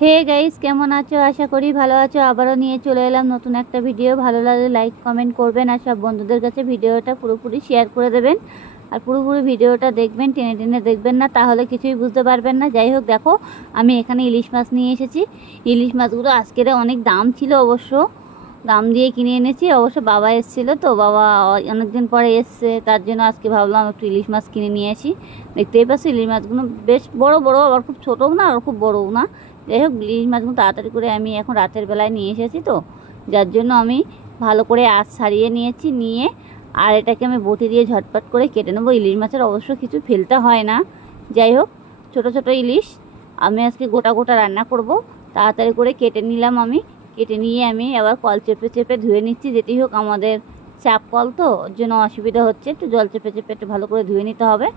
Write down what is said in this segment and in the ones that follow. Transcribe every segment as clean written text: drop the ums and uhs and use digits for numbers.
Hey guys, কেমন আছো? আশা করি ভালো আছো। আবারও নিয়ে চলে এলাম নতুন একটা ভিডিও। ভালো লাগলে লাইক কমেন্ট করবেন আর সব বন্ধুদের কাছে ভিডিওটা পুরোপুরি শেয়ার করে দেবেন। আর পুরোপুরি ভিডিওটা দেখবেন, টেনে টেনে দেখবেন না, তাহলে কিছুই বুঝতে পারবেন না। যাই হোক, দেখো আমি এখানে ইলিশ মাছ নিয়ে এসেছি। ইলিশ মাছগুলো আজকের অনেক দাম ছিল, অবশ্য দাম দিয়ে কিনে এনেছি। অবশ্য বাবা এসেছিলো, তো বাবা অনেকদিন পরে এসছে, তার জন্য আজকে ভাবলাম একটু ইলিশ মাছ কিনে নিয়ে আসি। দেখতেই পাচ্ছি ইলিশ মাছগুলো বেশ বড় বড়, আবার খুব ছোটও না আর খুব বড়ও না। যাই হোক, ইলিশ মাছগুলো তাড়াতাড়ি করে আমি এখন রাতের বেলায় নিয়ে এসেছি, তো যার জন্য আমি ভালো করে আঁশ ছাড়িয়ে নিয়েছি। নিয়ে আর এটাকে আমি বটি দিয়ে ঝটপট করে কেটে নেবো। ইলিশ মাছের অবশ্য কিছু ফেলতে হয় না। যাই হোক, ছোট ছোট ইলিশ আমি আজকে গোটা গোটা রান্না করব। তাড়াতাড়ি করে কেটে নিলাম আমি। কেটে নিয়ে আমি আবার কল চেপে চেপে ধুয়ে নিচ্ছি। যেটি হোক আমাদের চাপ কল, তো ওর জন্য অসুবিধা হচ্ছে। একটু জল চেপে চেপে একটু ভালো করে ধুয়ে নিতে হবে।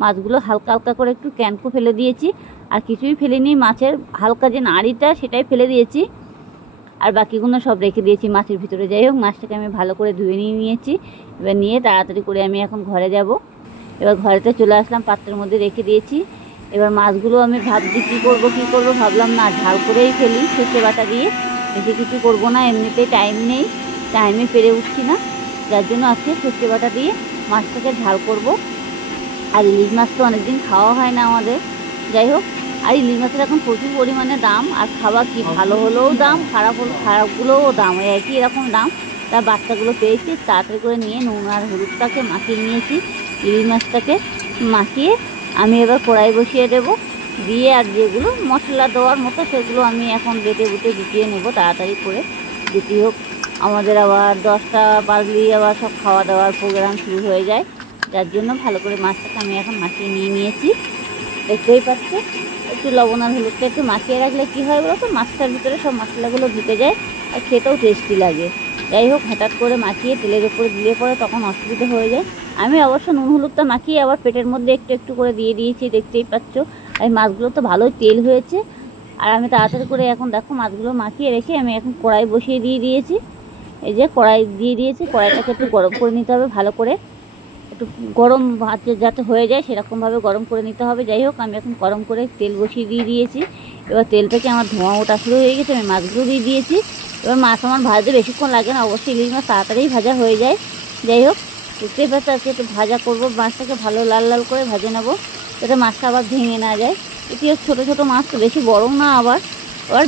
মাছগুলো হালকা হালকা করে একটু ক্যানকো ফেলে দিয়েছি, আর কিছুই ফেলিনি। মাছের হালকা যে নাড়িটা সেটাই ফেলে দিয়েছি, আর বাকিগুলো সব রেখে দিয়েছি মাছের ভিতরে। যাই হোক, মাছটাকে আমি ভালো করে ধুয়ে নিয়েছি। এবার নিয়ে তাড়াতাড়ি করে আমি এখন ঘরে যাব। এবার ঘরেতে চলে আসলাম, পাত্রের মধ্যে রেখে দিয়েছি। এবার মাছগুলো আমি ভাবছি কী করবো ভাবলাম না, ঝাল করেই ফেলি সর্ষে বাটা দিয়ে। বেশি কিছু করবো না, এমনিতেই টাইম নেই, টাইমে পেরে উঠছি না, যার জন্য আজকে সর্ষে বাটা দিয়ে মাছটাকে ঝাল করব। আর ইলিশ মাছ তো অনেকদিন খাওয়া হয় না আমাদের। যাই হোক, আর ইলিশ মাছের এখন প্রচুর পরিমাণে দাম, আর খাওয়া কি ভালো হলেও দাম, খারাপগুলোও দাম, ওই একই এরকম দাম। তার বাচ্চাগুলো পেয়েছি, তাড়াতাড়ি করে নিয়ে নুন আর হলুদটাকে মাখিয়ে নিয়েছি। ইলিশ মাছটাকে মাখিয়ে আমি এবার কড়াই বসিয়ে দেবো। দিয়ে আর যেগুলো মশলা দেওয়ার মতো সেগুলো আমি এখন বেটে বুটে গুটিয়ে নেবো তাড়াতাড়ি করে। যেটি হোক, আমাদের আবার 10টা বাজলেই আবার সব খাওয়া দাওয়ার প্রোগ্রাম শুরু হয়ে যায়, যার জন্য ভালো করে মাছটাকে আমি এখন মাখিয়ে নিয়েছি। দেখতেই পাচ্ছি, একটু লবণ আর হলুদটা একটু মাখিয়ে রাখলে কী হয় বলো তো, মাছটার ভিতরে সব মশলাগুলো ঢুকে যায় আর খেতেও টেস্টি লাগে। যাই হোক, হঠাৎ করে মাখিয়ে তেলের উপরে দিলে পরে তখন অসুবিধা হয়ে যায়। আমি অবশ্য নুন হলুদটা মাখিয়ে আবার পেটের মধ্যে একটু একটু করে দিয়ে দিয়েছি, দেখতেই পাচ্ছ। আর মাছগুলো তো ভালোই তেল হয়েছে। আর আমি তাড়াতাড়ি করে এখন দেখো মাছগুলো মাখিয়ে রেখে আমি এখন কড়াই বসিয়ে দিয়েছি। এই যে কড়াই দিয়ে দিয়েছি, কড়াইটাকে একটু গরম করে নিতে হবে ভালো করে, একটু গরম যাতে হয়ে যায় সেরকমভাবে গরম করে নিতে হবে। যাই হোক, আমি এখন গরম করে তেল বসিয়ে দিয়েছি। এবার তেল থেকে আমার ধোঁয়া ওঠা শুরু হয়ে গেছে, আমি মাছগুলো দিয়ে দিয়েছি। এবার মাছ আমার ভাজতে বেশিক্ষণ লাগে না, অবশ্যই ইলিশ মাছ তাড়াতাড়ি ভাজা হয়ে যায়। যাই হোক, দেখতেই পাচ্ছি আজকে একটু ভাজা করবো, মাছটাকে ভালো লাল লাল করে ভেজে নেবো, যাতে মাছটা আবার ভেঙে না যায়। এটি ছোটো ছোটো মাছ, তো বেশি বড় না, আবার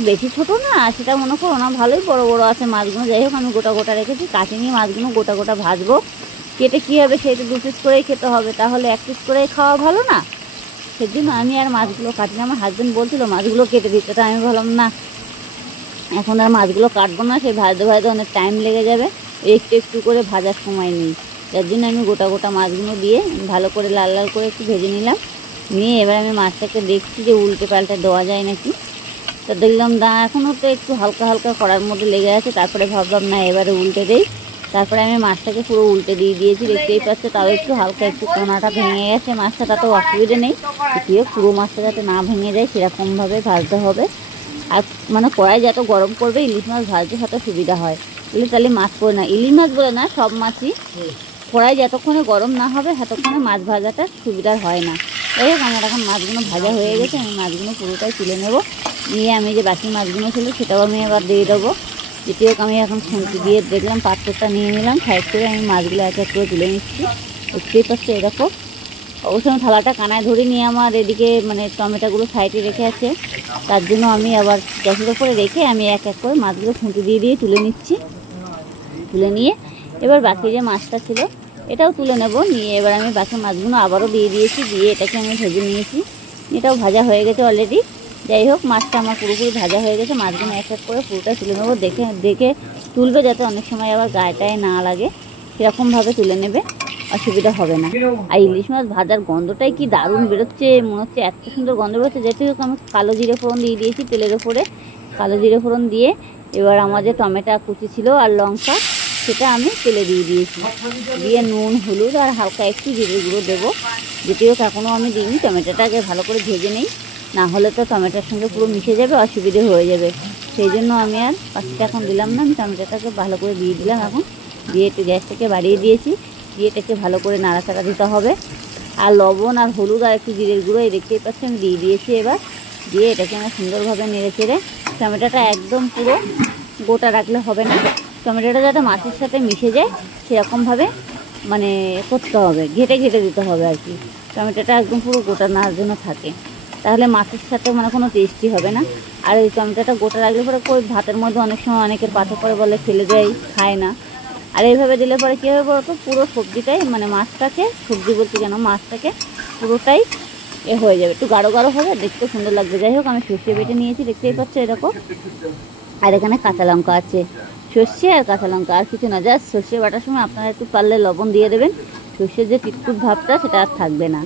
বেশি ছোটো না, সেটা মনে করো না, ভালোই বড় বড় আছে মাছগুলো। যাই হোক, আমি গোটা গোটা রেখেছি, কাটে নিয়ে মাছগুলো গোটা গোটা ভাজবো। কেটে কী হবে, সেটা 2 পিস করেই খেতে হবে, তাহলে 1 পিস করেই খাওয়া ভালো না। সেজন্য আমি আর মাছগুলো কাটিনি। আমার হাজব্যান্ড বলছিল মাছগুলো কেটে দিতে, তা আমি বললাম না, এখন আর মাছগুলো কাটবো না, সেই ভাজতে ভাজতে অনেক টাইম লেগে যাবে, একটু একটু করে ভাজার সময় নেই। যার জন্য আমি গোটা গোটা মাছগুলো দিয়ে ভালো করে লাল লাল করে একটু ভেজে নিলাম। নিয়ে এবার আমি মাছটাকে দেখছি যে উল্টে পাল্টে দেওয়া যায় নাকি। তা দেখলাম এখনও তো একটু হালকা হালকা কড়ার মধ্যে লেগে আছে। তারপরে ভাবলাম না, এবারে উল্টে দেই। তারপরে আমি মাছটাকে পুরো উল্টে দিয়েছি, দেখতেই পাচ্ছে। তাও একটু হালকা একটু কোনাটা ভেঙে গেছে মাছটা, তাতেও অসুবিধে নেই। যদিও পুরো মাছটা যাতে না ভেঙে যায় সেরকমভাবে ভাজতে হবে। আর মানে কড়াই যত গরম করবে ইলিশ মাছ ভাজতে হয়তো সুবিধা হয়, তাহলে মাছ পড়ে না। ইলিশ মাছ বলে না, সব মাছই কড়াই যতক্ষণে গরম না হবে ততক্ষণে মাছ ভাজাটা সুবিধার হয় না। যাই হোক, আমার এখন মাছগুলো ভাজা হয়ে গেছে, আমি মাছগুলো পুরোটাই তুলে নেব। নিয়ে আমি যে বাকি মাছগুলো ছিল সেটাও আমি আবার দিয়ে দেবো। যেটি হোক, আমি এখন খুন্তি দিয়ে দেখলাম, পাত্রটা নিয়ে নিলাম, সাইড করে আমি মাছগুলো এক এক করে তুলে নিচ্ছি। দেখতেই পাচ্ছি এরকম। অবশ্য আমি থালাটা কানায় ধরে নিয়ে আমার এদিকে মানে টমেটোগুলো সাইডে রেখে আছে, তার জন্য আমি আবার গ্যাসের ওপরে রেখে আমি এক এক করে মাছগুলো খুঁটি দিয়ে তুলে নিচ্ছি। তুলে নিয়ে এবার বাকি যে মাছটা ছিল এটাও তুলে নেব। নিয়ে এবার আমি বাকি মাছগুলো আবারও দিয়ে দিয়েছি, দিয়ে এটাকে আমি ভেজে নিয়েছি। এটাও ভাজা হয়ে গেছে অলরেডি। যাই হোক, মাছটা আমার পুরোপুরি ভাজা হয়ে গেছে। মাছগুলো এক এক করে পুরোটা তুলে নেবো, দেখে দেখে তুলবে, যাতে অনেক সময় আবার গায়েটায় না লাগে, সেরকমভাবে তুলে নেবে, অসুবিধা হবে না। আর ইলিশ মাছ ভাজার গন্ধটাই কি দারুণ বেরোচ্ছে, মনে হচ্ছে এত সুন্দর গন্ধ বেরোচ্ছে। যেটি হোক, আমি কালো জিরে ফোড়ন দিয়ে দিয়েছি তেলের ওপরে। কালো জিরে ফোড়ন দিয়ে এবার আমার যে টমেটো কুচি ছিল আর লঙ্কা, সেটা আমি তেলে দিয়ে দিয়েছি। দিয়ে নুন হলুদ আর হালকা একটু জিরে গুঁড়ো দেবো। যেটি হোক, এখনও আমি দিইনি, টমেটোটাকে ভালো করে ভেজে নেই, না হলে তো টমেটোর সঙ্গে পুরো মিশে যাবে, অসুবিধে হয়ে যাবে। সেই জন্য আমি আর পাখিটা এখন দিলাম না, আমি টমেটোটাকে ভালো করে দিয়ে দিলাম। এখন দিয়ে একটু গ্যাসটাকে বাড়িয়ে দিয়েছি, দিয়ে এটাকে ভালো করে নাড়াচাড়া দিতে হবে। আর লবণ আর হলুদ আর একটু জিরের গুঁড়ো, এই দেখতেই পাচ্ছি আমি দিয়ে দিয়েছি। এবার দিয়ে এটাকে আমি সুন্দরভাবে নেড়ে চেড়ে টমেটোটা একদম পুরো গোটা রাখলে হবে না, টমেটোটা যাতে মাছের সাথে মিশে যায় সেরকমভাবে মানে করতে হবে, ঘেটে ঘেটে দিতে হবে আর কি। টমেটোটা একদম পুরো গোটা না যেন থাকে, তাহলে মাছের সাথে মানে কোনো টেস্টি হবে না। আর এই টমেটোটা গোটা রাখলে পরে কই ভাতের মধ্যে অনেক সময় অনেকের পাথর করে বলে ফেলে দেয়, খায় না। আর এইভাবে দিলে পরে কী হবে বলতো, পুরো সবজিটাই মানে মাছটাকে, সবজি বলতে কেন মাছটাকে পুরোটাই হয়ে যাবে, একটু গাঢ় গাঢ় হবে, দেখতে সুন্দর লাগবে। যাই হোক, আমি সর্ষে বেটে নিয়েছি, দেখতেই পাচ্ছ এরকম। আর এখানে কাঁচা লঙ্কা আছে, সর্ষে আর কাঁচা লঙ্কা, আর কিছু না। জাস্ট সর্ষে বাটার সময় আপনারা একটু পারলে লবণ দিয়ে দেবেন, সর্ষের যে টিটকুট ভাবটা সেটা আর থাকবে না।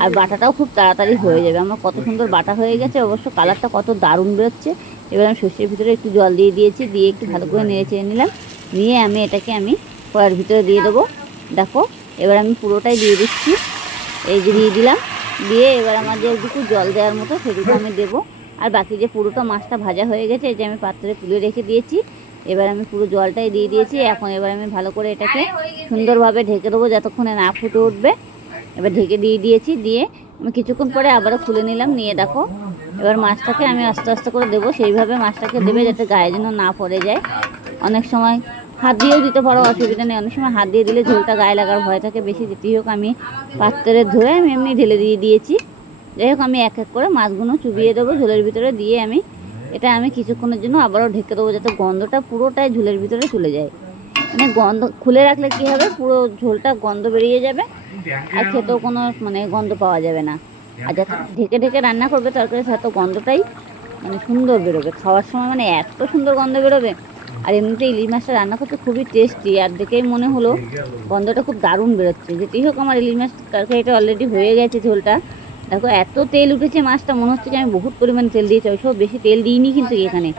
আর বাটাটাও খুব তাড়াতাড়ি হয়ে যাবে। আমার কত সুন্দর বাটা হয়ে গেছে, অবশ্য কালারটা কত দারুণ বেরোচ্ছে। এবার আমি সর্ষের ভিতরে একটু জল দিয়ে দিয়েছি, দিয়ে একটু ভালো করে নেড়ে চেড়ে নিলাম, নিয়ে আমি এটাকে আমি কড়ার ভিতরে দিয়ে দেবো। দেখো এবার আমি পুরোটাই দিয়ে দিচ্ছি, এই যে দিয়ে দিলাম। দিয়ে এবার আমার যেটুকু জল দেওয়ার মতো সেটুকু আমি দেবো। আর বাকি যে পুরোটা মাছটা ভাজা হয়ে গেছে, এই যে আমি পাত্রে তুলে রেখে দিয়েছি, এবার আমি পুরো জলটাই দিয়ে দিয়েছি। এখন এবার আমি ভালো করে এটাকে সুন্দরভাবে ঢেকে দেবো যতক্ষণে না ফুটে উঠবে। এবার ঢেকে দিয়ে দিয়েছি, দিয়ে আমি কিছুক্ষণ পরে আবারও খুলে নিলাম, নিয়ে দেখো এবার মাছটাকে আমি আস্তে আস্তে করে দেবো। সেইভাবে মাছটাকে দেবে যাতে গায়ে যেন না পড়ে যায়। অনেক সময় হাত দিয়েও দিতে পারো, অসুবিধা নেই। অনেক সময় হাত দিয়ে দিলে ঝোলটা গায়ে লাগার ভয় থাকে বেশি। যেতেই হোক, আমি পাত্রে ধরে আমি এমনি ঢেলে দিয়ে দিয়েছি। যাই হোক, আমি এক এক করে মাছগুলো চুবিয়ে দেবো ঝোলের ভিতরে, দিয়ে আমি কিছুক্ষণের জন্য আবারও ঢেকে দেবো যাতে গন্ধটা পুরোটাই ঝোলের ভিতরে চলে যায়। মানে গন্ধ খুলে রাখলে কী হবে, পুরো ঝোলটা গন্ধ বেরিয়ে যাবে, আর খেতেও কোনো মানে গন্ধ পাওয়া যাবে না। আর যাতে ঢেকে ঢেকে রান্না করবে তরকারি, সাথে গন্ধটাই মানে সুন্দর বেরোবে, খাওয়ার সময় মানে এত সুন্দর গন্ধ বেরোবে। আর এমনিতে ইলিশ মাছটা রান্না করতে খুবই টেস্টি, আর দেখেই মনে হলো গন্ধটা খুব দারুণ বেরোচ্ছে। যেতেই হোক, আমার ইলিশ মাছ তরকারিটা অলরেডি হয়ে গেছে। ঝোলটা দেখো এত তেল উঠেছে, মাছটা মনে হচ্ছে যে আমি বহুত পরিমাণে তেল দিয়েছি, ওইসব বেশি তেল দিইনি কিন্তু এখানে।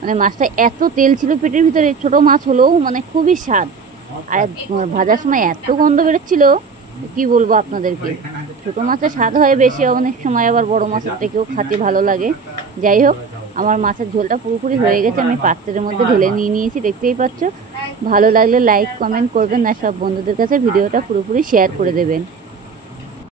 মানে মাছটা এত তেল ছিল পেটের ভিতরে, ছোটো মাছ হলেও মানে খুবই স্বাদ। আর ভাজার সময় এত গন্ধ বেরোচ্ছিল, কি বলবো আপনাদেরকে। ছোটো মাছের স্বাদ হয় বেশি, অনেক সময় আবার বড় মাছের থেকেও খেতে ভালো লাগে। যাই হোক, আমার মাছের ঝোলটা পুরোপুরি হয়ে গেছে, আমি পাত্রের মধ্যে ঢেলে নিয়ে নিয়েছি, দেখতেই পাচ্ছ। ভালো লাগলে লাইক কমেন্ট করবেন, আর সব বন্ধুদের কাছে ভিডিওটা পুরোপুরি শেয়ার করে দেবেন।